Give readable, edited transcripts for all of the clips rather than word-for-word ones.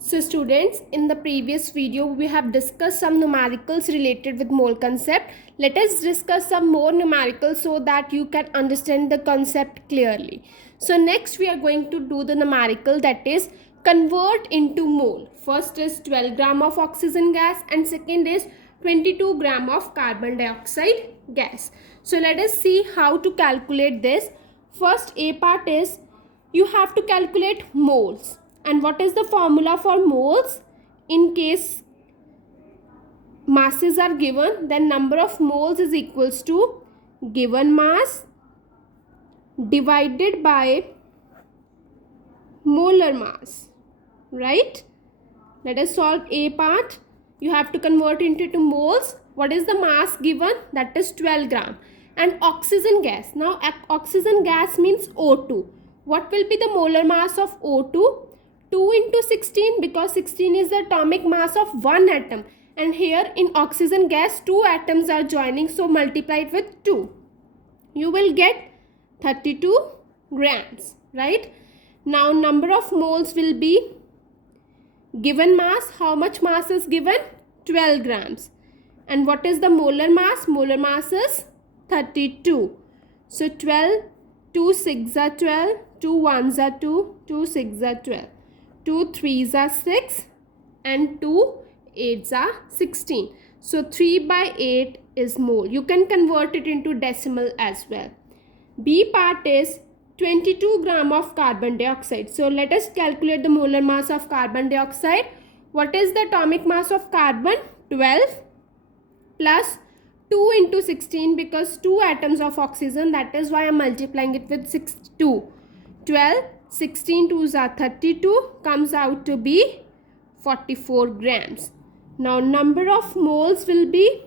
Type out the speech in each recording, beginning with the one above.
So students, in the previous video we have discussed some numericals related with mole concept. Let us discuss some more numericals so that you can understand the concept clearly. So next we are going to do the numerical, that is convert into mole. First is 12 gram of oxygen gas and second is 22 gram of carbon dioxide gas. So let us see how to calculate this. First A part is you have to calculate moles. And what is the formula for moles? In case masses are given, then number of moles is equals to given mass divided by molar mass, right? Let us solve A part. You have to convert into moles. What is the mass given? That is 12 gram. And oxygen gas. Now oxygen gas means O2. What will be the molar mass of O2? 2 into 16, because 16 is the atomic mass of one atom, and here in oxygen gas 2 atoms are joining, so multiply it with 2. You will get 32 grams, right? Now number of moles will be given mass. How much mass is given? 12 grams. And what is the molar mass? Molar mass is 32. So 12, 2 6 are 12, 2 1s are 2, 2 6 are 12. 2 3s are 6 and 2 8s are 16. So 3 by 8 is mole. You can convert it into decimal as well. B part is 22 gram of carbon dioxide. So let us calculate the molar mass of carbon dioxide. What is the atomic mass of carbon? 12 plus 2 into 16, because 2 atoms of oxygen, that is why I am multiplying it with 2. 12 16 2s are 32, comes out to be 44 grams. Now number of moles will be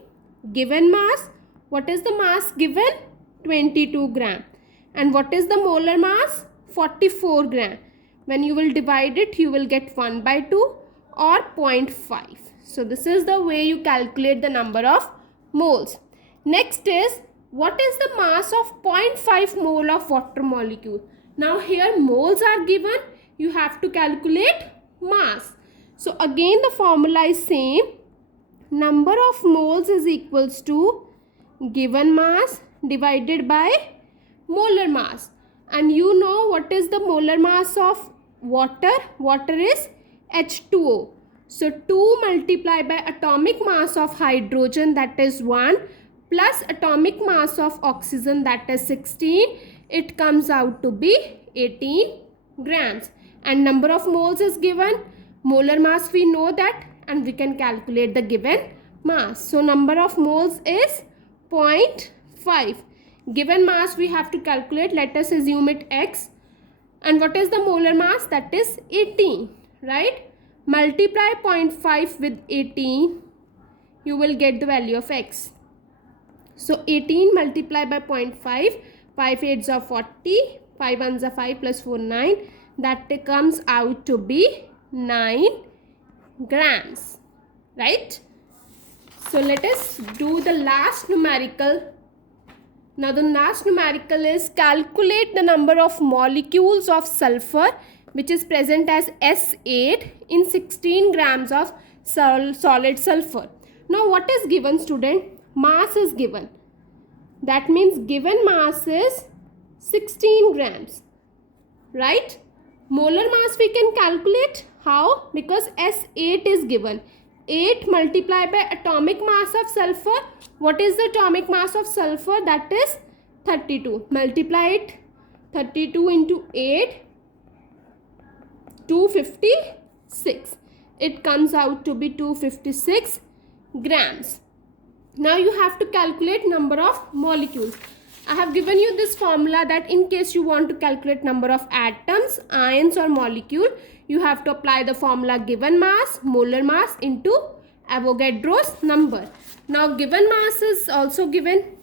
given mass. What is the mass given? 22 gram. And what is the molar mass? 44 gram. When you will divide it, you will get 1 by 2 or 0.5. So this is the way you calculate the number of moles. Next is, what is the mass of 0.5 mole of water molecule? Now here moles are given, you have to calculate mass. So again the formula is same. Number of moles is equals to given mass divided by molar mass. And you know what is the molar mass of water? Water is H2O. So 2 multiplied by atomic mass of hydrogen, that is 1, plus atomic mass of oxygen, that is 16. It comes out to be 18 grams. And number of moles is given. Molar mass we know that, and we can calculate the given mass. So number of moles is 0.5. Given mass we have to calculate. Let us assume it X. And what is the molar mass? That is 18, right? Multiply 0.5 with 18. You will get the value of X. So 18 multiplied by 0.5. 5 8s are 40, 5 1s are 5 plus 4 9. That comes out to be 9 grams, right? So let us do the last numerical. Now the last numerical is calculate the number of molecules of sulfur which is present as S8 in 16 grams of solid sulfur. Now what is given, student? Mass is given. That means given mass is 16 grams, right? Molar mass we can calculate. How? Because S8 is given. 8 multiplied by atomic mass of sulfur. What is the atomic mass of sulfur? That is 32. Multiply it. 32 into 8. 256. It comes out to be 256 grams. Now you have to calculate number of molecules. I have given you this formula that in case you want to calculate number of atoms, ions or molecule, you have to apply the formula given mass, molar mass into Avogadro's number. Now given mass is also given.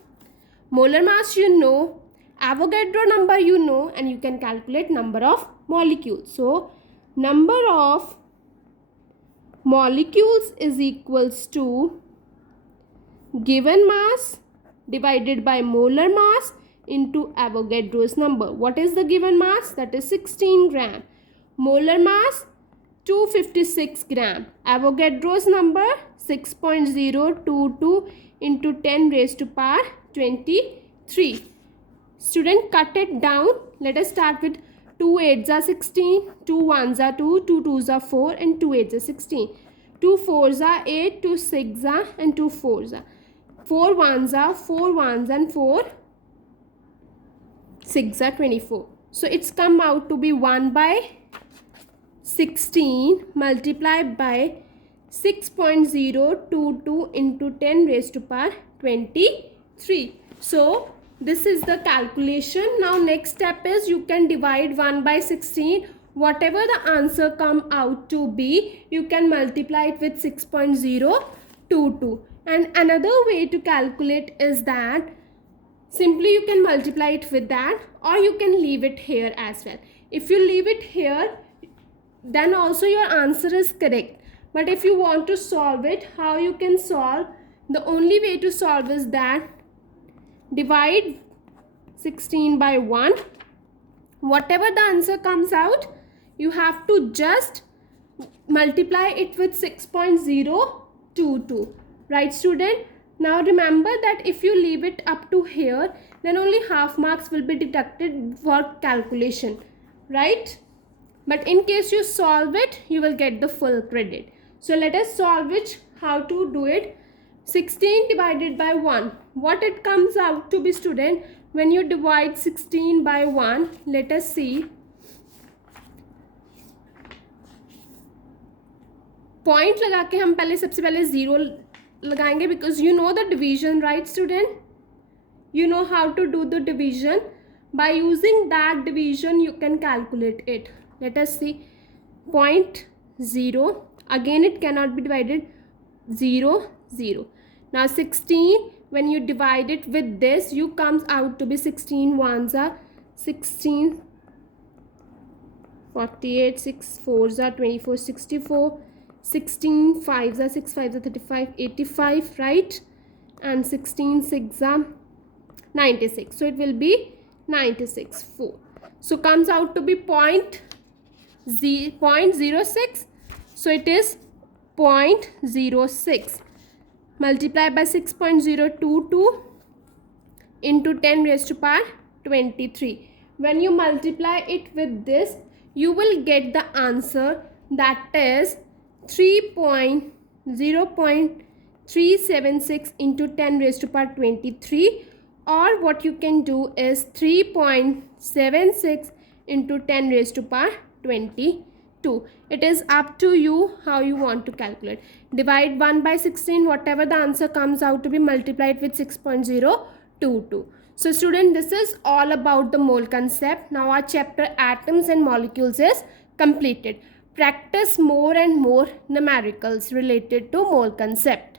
Molar mass you know, Avogadro number you know, and you can calculate number of molecules. So number of molecules is equals to given mass divided by molar mass into Avogadro's number. What is the given mass? That is 16 gram. Molar mass 256 gram. Avogadro's number 6.022 into 10 raised to power 23. Student, cut it down. Let us start with 2 8s are 16, 2 1s are 2, 2 2s are 4 and 2 8s are 16. 2 4s are 8, 2 6s are and 2 4s are. 4 1s are 4 1s and 4 6 are 24. So it's come out to be 1 by 16 multiplied by 6.022 into 10 raised to power 23. So this is the calculation. Now next step is you can divide 1 by 16. Whatever the answer come out to be, you can multiply it with 6.022. And another way to calculate is that simply you can multiply it with that, or you can leave it here as well. If you leave it here, then also your answer is correct. But if you want to solve it, how you can solve? The only way to solve is that divide 16 by 1. Whatever the answer comes out, you have to just multiply it with 6.022. Right, student? Now remember that if you leave it up to here, then only half marks will be deducted for calculation, right? But in case you solve it, you will get the full credit. So let us solve it. How to do it? 16 divided by 1. What it comes out to be, student? When you divide 16 by 1, let us see. Point लगा के हम पहले सबसे पहले 0 लगाएंगे, because you know the division, right student? You know how to do the division. By using that division, you can calculate it. Let us see. 0.0. Again, it cannot be divided. 0, 0. Now 16, when you divide it with this, you comes out to be 16 ones are 16, 48, 6 4s are 24, 64, 16 5s are 6 5s are 35, 85, right? And 16 6s are 96. So it will be 96 4. So comes out to be 0.06. So it is 0.06. Multiply by 6.022 into 10 raised to power 23. When you multiply it with this, you will get the answer, that is 0.376 into 10 raised to power 23, or what you can do is 3.76 into 10 raised to power 22. It is up to you how you want to calculate. Divide 1 by 16, whatever the answer comes out to be, multiplied with 6.022. So student, this is all about the mole concept. Now our chapter atoms and molecules is completed. Practice more and more numericals related to mole concept.